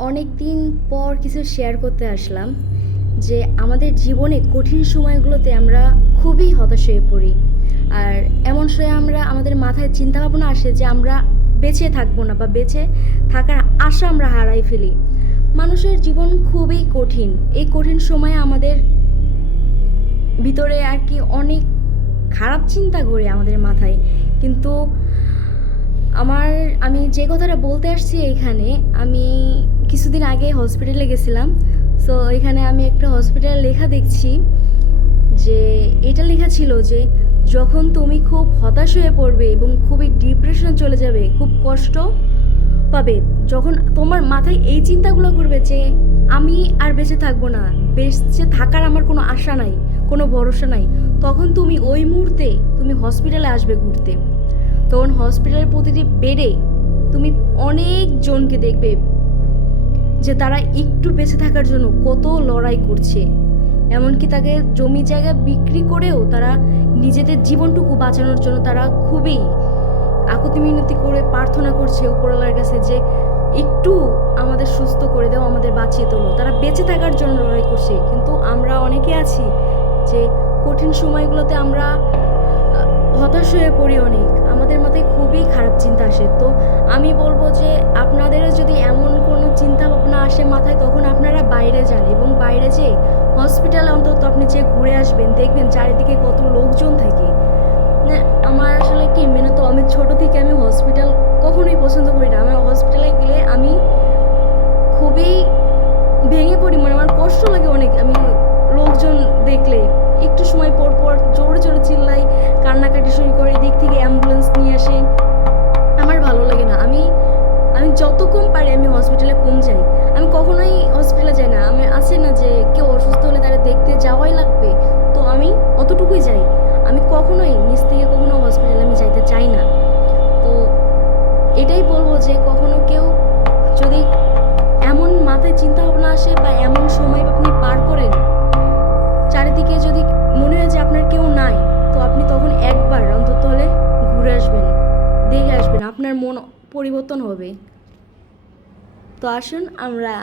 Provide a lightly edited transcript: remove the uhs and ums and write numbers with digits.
অনেক দিন পর কিছু শেয়ার করতে আসলাম যে আমাদের জীবনে কঠিন সময়গুলোতে আমরা খুবই হতাশ হয়ে পড়ি। আর এমন সময় আমরা আমাদের মাথায় চিন্তা ভাবনা আসে যে আমরা বেঁচে থাকবো না বা বেঁচে থাকার আশা আমরা হারাই ফেলি। মানুষের জীবন খুবই কঠিন। এই কঠিন সময়ে আমাদের ভিতরে আর কি অনেক খারাপ চিন্তা ঘুরে আমাদের মাথায়। কিন্তু আমার আমি যে কথাটা বলতে আসছি এইখানে, আমি কিছুদিন আগে হসপিটালে গেছিলাম। সো এখানে আমি একটা হসপিটালে লেখা দেখছি যে এটা লেখা ছিল যে যখন তুমি খুব হতাশ হয়ে পড়বে এবং খুবই ডিপ্রেশনে চলে যাবে, খুব কষ্ট পাবে, যখন তোমার মাথায় এই চিন্তাগুলো ঘুরবে যে আমি আর বেঁচে থাকবো না, বেঁচে থাকার আমার কোনো আশা নাই, কোনো ভরসা নাই, তখন তুমি ওই মুহূর্তে তুমি হসপিটালে আসবে ঘুরতে। তখন হসপিটালের প্রতিটি বেডে তুমি অনেক জনকে দেখবে যে তারা একটু বেঁচে থাকার জন্য কত লড়াই করছে। এমনকি তাকে জমি জায়গা বিক্রি করেও তারা নিজেদের জীবনটুকু বাঁচানোর জন্য তারা খুবই আকুতি মিনতি করে প্রার্থনা করছে উপরওয়ালার কাছে যে একটু আমাদের সুস্থ করে দাও, আমাদের বাঁচিয়ে তোলো। তারা বেঁচে থাকার জন্য লড়াই করছে। কিন্তু আমরা অনেকে আছি যে কঠিন সময়গুলোতে আমরা হতাশ হয়ে পড়ি অনেক, আমাদের মাথায় খুবই খারাপ চিন্তা আসে। তো আমি বলবো যে আপনাদেরও যদি এমন কোনো চিন্তা ভাবনা আসে মাথায়, তখন আপনারা বাইরে যান এবং বাইরে যেয়ে হসপিটালে অন্তত আপনি যে ঘুরে আসবেন, দেখবেন চারিদিকে কত লোকজন থাকে। না, আমার আসলে কি মেনে তো আমি ছোট থেকে আমি হসপিটাল কখনোই পছন্দ করি না। আমার হসপিটালে গেলে আমি খুবই ভেঙে পড়ি, মানে আমার কষ্ট লাগে অনেক। আমি লোকজন দেখলে একটু সময় পর পর জোরে জোরে চিল্লাই, কান্নাকাটি শুরু করে, এদিক থেকে অ্যাম্বুলেন্স নিয়ে আসে। আমার ভালো লাগে না। আমি আমি যত কম পারি আমি হসপিটালে কম যাই। আমি কখনোই হসপিটালে যাই না। আমি আছে না যে কেউ অসুস্থ হলে তারা দেখতে যাওয়াই লাগবে, তো আমি অতটুকুই যাই। আমি কখনোই নিজ থেকে কখনো হসপিটালে আমি যাইতে চাই না। তো এটাই বলবো যে কখনো কেউ যদি এমন মাথায় চিন্তা ভাবনা আসে বা এমন সময় আপনি পার করেন, চারিদিকে যদি মনে হয় যে আপনার কেউ নাই, তো আপনি তখন একবার অন্তত হলে ঘুরে আসবেন, দেখে আসবেন, আপনার মন পরিবর্তন হবে। তো আসুন আমরা